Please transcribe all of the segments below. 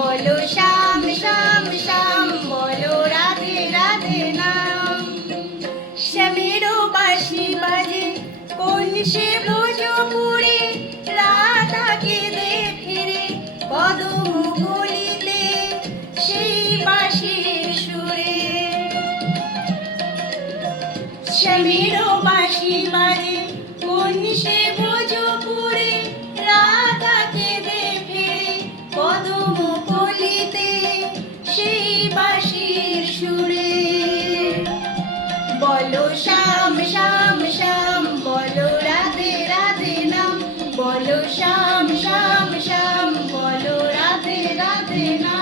বলো শ্যাম শ্যাম শ্যাম, বলো রাধে রাধে নাম। শ্যামেরও বাঁশি বাজে কোন সে ব্রজপুরে, রাধা কেঁদে ফিরে কদম কলিতে সেই বাঁশির সুরে। শ্যামেরও বাঁশি বাজে কোন সে ব্রজপুরে, রাধা কেঁদে ফিরে কদম কলিতে সেই বাঁশির সুরে। বলো শ্যাম শ্যাম শ্যাম, বলো রাধে রাধে নাম। বলো শ্যাম শ্যাম শ্যাম, বলো রাধে রাধে নাম।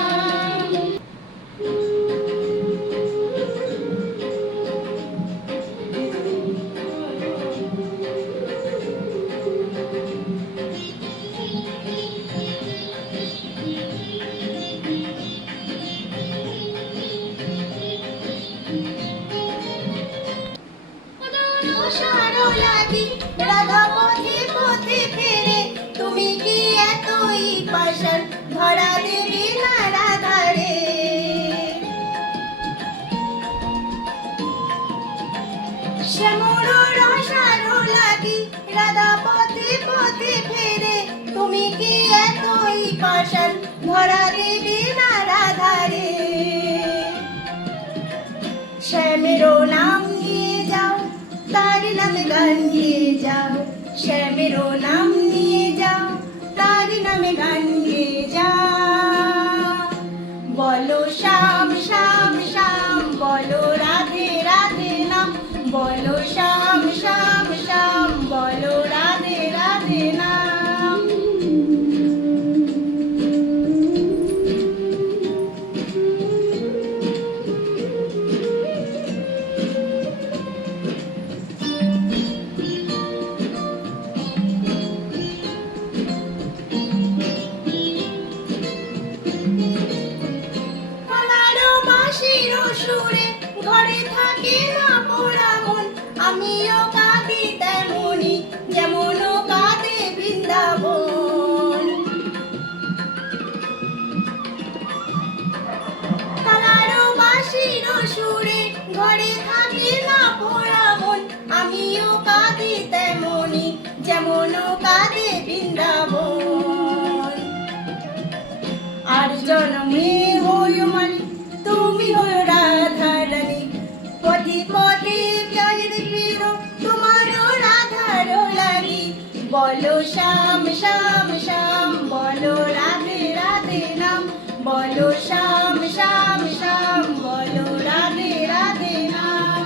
লাগি রাধা পথে পথে ফেরে, তুমি কি এতই পাষাণ ধরা দেবে না রাধারে। শ্যামর রসার লাগি রাধা পথে পথে ফেরে, তুমি কি এতই পাষাণ ধরা দেবে না রাধারে। শ্যামেরও নাম নিয়ে যাও, তার নামে গান গেয়ে যাও। শ্যামেরও নাম নিয়ে যাও, তার নামে গান গেয়ে যাও। বলো শ্যাম শ্যাম শ্যাম, বলো রাধে রাধে নাম। বলো শ্যাম শ্যাম শ্যাম, বলো রাধে রাধে নাম। সুরে ঘরে থাকে না পোড়া মন, আমিও কাঁদি তেমনি যেমন কাঁদে বৃন্দাবন। কালারো বাঁশির সুরে ঘরে থাকে না পোড়া মন, আমিও কাঁদি তেমনি যেমন কাঁদে বৃন্দাবন। আর জন্মে হইও মালিক, তুমি হলো রাধা রানী। পথে পথে চাঁদের ফিরো, তোমারও রাধার লাগি। বলো শ্যাম শ্যাম শ্যাম, বলো রাধে রাধে নাম। বলো শ্যাম শ্যাম শ্যাম, বলো রাধে রাধে নাম।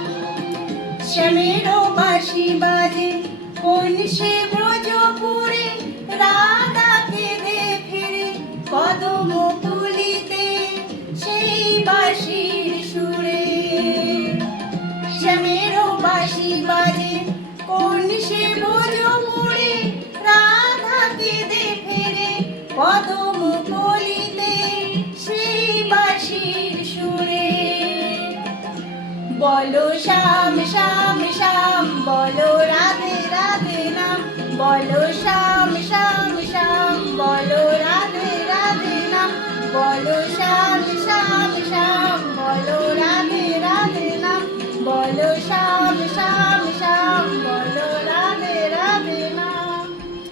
শ্যামেরও বাঁশি বাজে কোন সে ব্রজপুরে, রাধা কেঁদে ফিরে কদম